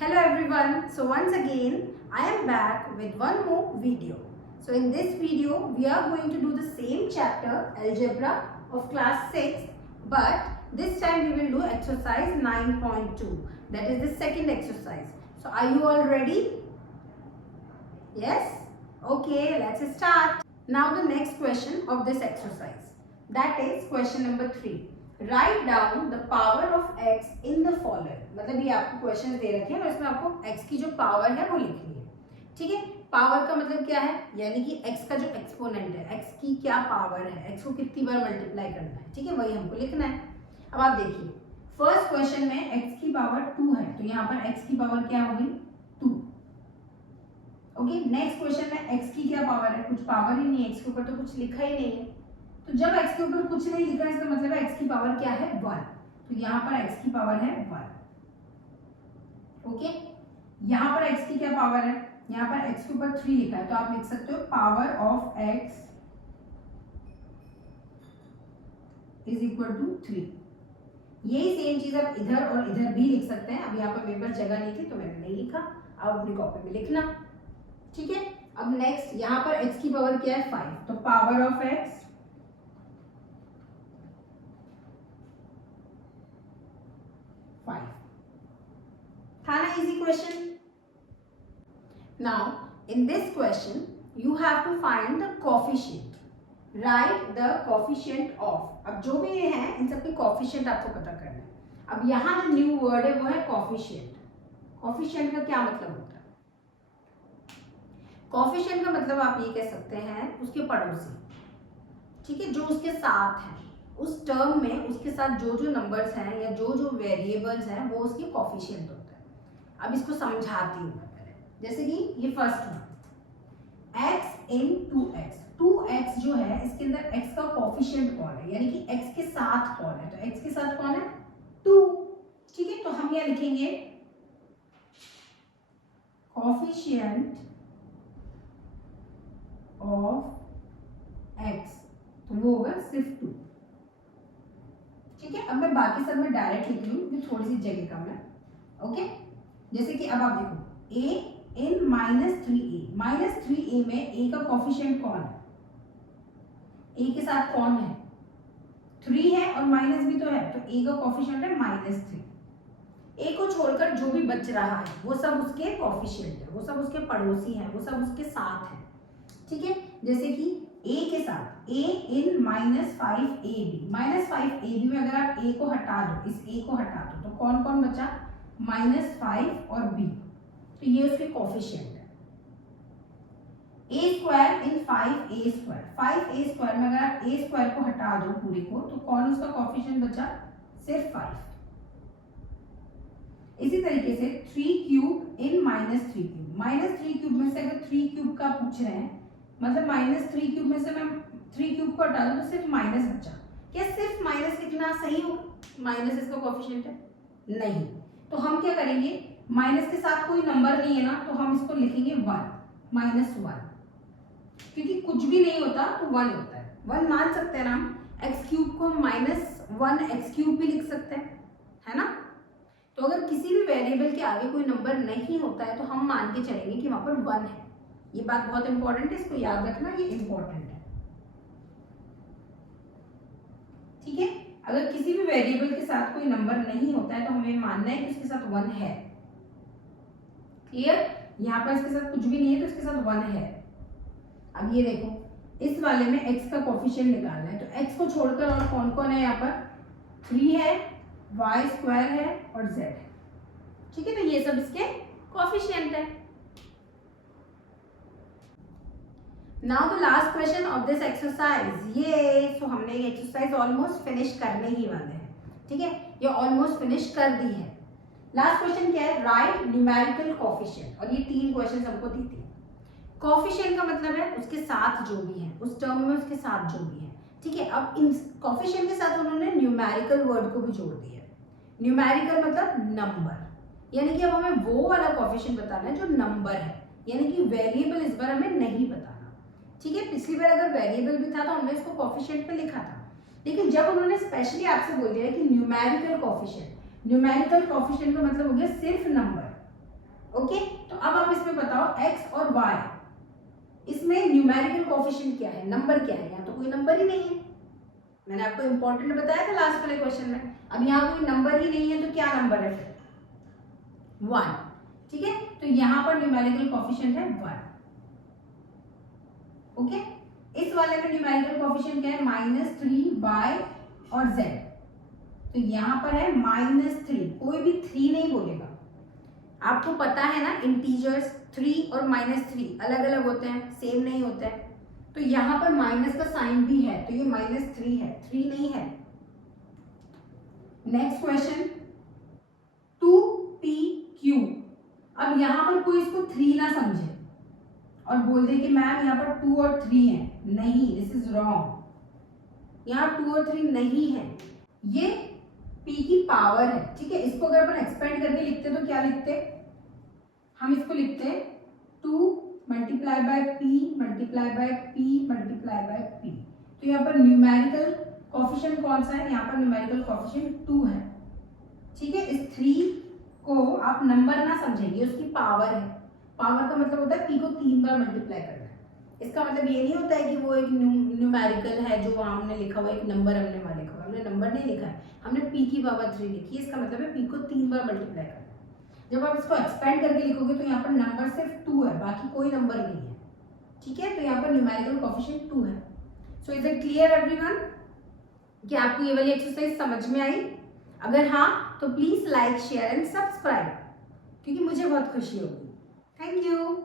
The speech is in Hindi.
Hello everyone. So once again I am back with one more video. So in this video we are going to do the same chapter algebra of class 6, but this time we will do exercise 9.2. That is the second exercise. So are you all ready? Yes? Okay, let's start. Now the next question of this exercise. That is question number 3. Write down the power of x in the following. मतलब ये आपको क्वेश्चन दे रखे हैं और इसमें आपको एक्स की जो पावर है वो लिखनी है. ठीक है, पावर का मतलब क्या है, यानी कि एक्स का जो एक्सपोनेंट है, एक्स की क्या पावर है, एक्स को कितनी बार मल्टीप्लाई करना है. ठीक है, वही हमको लिखना है. अब आप देखिए फर्स्ट क्वेश्चन में एक्स की पावर 2 है, तो यहाँ पर एक्स की पावर क्या होगी 2. ओके, नेक्स्ट क्वेश्चन में एक्स की क्या पावर है, कुछ पावर ही नहीं है, एक्स के ऊपर तो कुछ लिखा ही नहीं है. तो जब x के ऊपर कुछ नहीं लिखा है इसका मतलब है x की पावर क्या है 1. तो यहाँ पर x की पावर है 1. ओके, यहाँ पर x की क्या पावर है, यहाँ पर x के ऊपर 3 लिखा है, तो आप लिख सकते हो power of x is equal to 3. यही सेम चीज आप इधर और इधर भी लिख सकते हैं. अब यहाँ पर मेरे पास जगह नहीं थी तो मैंने नहीं लिखा, आप अपनी कॉपी में लिखना. ठीक है, अब नेक्स्ट यहाँ पर x की पावर क्या है 5, तो पावर ऑफ x था ना easy question. Now in this question you have to find the coefficient. Write the coefficient of. अब जो भी ये है इन सब के coefficient आपको पता करना है. अब यहाँ जो न्यू वर्ड है वो है coefficient. Coefficient का क्या मतलब होता है? Coefficient का मतलब आप ये कह सकते हैं उसके पड़ोसी. ठीक है, जो उसके साथ है, उस टर्म में उसके साथ जो जो नंबर्स हैं या जो जो वेरिएबल्स हैं वो उसके कोफिशिएंट होता है. अब इसको समझाती हूँ मैं पहले. जैसे कि ये फर्स्ट वन x इन 2x. 2x जो है इसके अंदर x का कोफिशिएंट कौन है, यानी कि x के साथ कौन है, तो x के साथ कौन है 2. ठीक है, तो हम यहाँ लिखेंगे कोफिशिएंट ऑफ x, तो वो होगा सिर्फ 2. ठीक है, अब मैं बाकी सब में डायरेक्ट लिख लूँ क्योंकि थोड़ी सी जगह कम है. ओके, जैसे कि अब आप देखो a इन -3a. -3a में a का कोफिशिएंट कौन है, a के साथ कौन है 3 है और माइनस भी तो है, तो a का कोफिशिएंट है -3. a को छोड़कर जो भी बच रहा है वो सब उसके कोफिशिएंट है, वो सब उसके पड़ोसी हैं, वो सब उसके साथ हैं. ठीक है, जैसे कि a के साथ a इन -5ab. -5ab में अगर आप a को हटा दो, इस a को हटा दो, तो कौन कौन बचा -5 और b, तो ये उसके कोफिशिएंट है. a square in 5a square. 5a square में अगर आप a स्क्वायर को हटा दो पूरे को, तो कौन उसका कोफिशिएंट बचा सिर्फ 5. इसी तरीके से 3 क्यूब इन -3 क्यूब. -3 क्यूब में से अगर 3 क्यूब का पूछ रहे हैं, मतलब -3 क्यूब में से मैं 3 क्यूब को हटा दूं तो सिर्फ माइनस बचा. क्या सिर्फ माइनस लिखना सही होगा, माइनस इसका कोफिशिएंट है नहीं, तो हम क्या करेंगे, माइनस के साथ कोई नंबर नहीं है ना, तो हम इसको लिखेंगे 1 -1, क्योंकि कुछ भी नहीं होता तो 1 होता है. 1 मान सकते हैं ना हम. एक्स क्यूब को -1 एक्स क्यूब भी लिख सकते हैं, है ना. तो अगर किसी भी वेरिएबल के आगे कोई नंबर नहीं होता है तो हम मान के चलेंगे कि वहां पर 1 है. ये बात बहुत इंपॉर्टेंट है, इसको याद रखना, ये इंपॉर्टेंट है. ठीक है, अगर किसी भी वेरिएबल के साथ कोई नंबर नहीं होता है तो हमें मानना है कि उसके साथ 1 है. क्लियर, यहाँ पर इसके साथ कुछ भी नहीं है तो इसके साथ 1 है. अब ये देखो इस वाले में x का कोफिशिएंट निकालना है, तो x को छोड़कर और कौन कौन है, यहाँ पर 3 है, y स्क्वायर है और z है. ठीक है, तो ये सब इसके कोफिशिएंट है. Now the last question of this exercise. ये तो हमने ये एक्सरसाइज ऑलमोस्ट फिनिश करने ही वाले हैं. ठीक है, ये ऑलमोस्ट फिनिश कर दी है. लास्ट क्वेश्चन क्या है, राइट न्यूमेरिकल कोफिशिएंट. और ये 3 क्वेश्चन हमको दी थी. कोफिशिएंट का मतलब है उसके साथ जो भी है, उस टर्म में उसके साथ जो भी है. ठीक है, अब इन कोफिशिएंट के साथ उन्होंने न्यूमेरिकल वर्ड को भी जोड़ दिया. न्यूमेरिकल मतलब नंबर, यानी कि अब हमें वो वाला कोफिशिएंट बताना है जो नंबर है, यानी कि वेरिएबल इस बार हमें नहीं बताना. ठीक है, पिछली बार अगर वेरिएबल भी था तो हमने इसको कोफिशिएंट पे लिखा था, लेकिन जब उन्होंने स्पेशली आपसे बोल दिया कि न्यूमेरिकल कोफिशिएंट, न्यूमेरिकल कोफिशिएंट का मतलब हो गया सिर्फ नंबर. ओके, तो अब आप इसमें बताओ x और y, इसमें न्यूमेरिकल कोएफिशिएंट क्या है, नंबर क्या है? यहाँ तो कोई नंबर ही नहीं है, मैंने आपको इंपॉर्टेंट बताया था लास्ट वाले क्वेश्चन में। अब यहाँ कोई नंबर ही नहीं है तो क्या नंबर है फिर? 1, ठीक है, तो यहाँ पर न्यूमेरिकल कोएफिशिएंट है 1। ओके, इस वाले में न्यूमेरिकल कोएफिशिएंट क्या है? -3y और z, तो यहाँ पर है -3, कोई भी 3 नहीं बोलेगा। आपको पता है ना इंटीजर्स 3 और -3 अलग अलग होते हैं, सेम नहीं होते हैं, तो यहाँ पर माइनस का साइन भी है, तो ये -3 है, 3 नहीं है। नेक्स्ट क्वेश्चन 2pq, अब यहाँ पर कोई इसको 3 ना समझे और बोल दे कि मैम यहाँ पर 2 और 3 है, नहीं, दिस इज रॉन्ग, यहाँ 2 और 3 नहीं है, ये p की पावर है, ठीक है। इसको अगर अपन एक्सपेंड करके लिखते तो क्या लिखते? हम इसको लिखते 2 multiply by p multiply by p multiply by p, तो यहाँ पर न्यूमेरिकल कोएफिशिएंट कौन सा है? यहाँ पर न्यूमेरिकल कोएफिशिएंट 2 है, ठीक है। इस 3 को आप नंबर ना समझेंगे, उसकी पावर है, पावर का मतलब होता है p को 3 बार मल्टीप्लाई करना है, इसका मतलब ये नहीं होता है कि वो एक न्यूमेरिकल है जो वहाँ हमने लिखा हुआ, एक नंबर हमने वहाँ लिखा हुआ, हमने नंबर नहीं लिखा है, हमने p की पावर 3 लिखी है, इसका मतलब है p को 3 बार मल्टीप्लाई करना है। जब आप इसको एक्सपेंड करके लिखोगे तो यहाँ पर नंबर सिर्फ 2 है, बाकी कोई नंबर नहीं है, ठीक है, तो यहाँ पर न्यूमेरिकल कोएफिशिएंट 2 है। So is it clear everyone कि आपको ये वाली एक्सरसाइज समझ में आई? अगर हाँ तो please like share and subscribe, क्योंकि मुझे बहुत खुशी होगी। Thank you.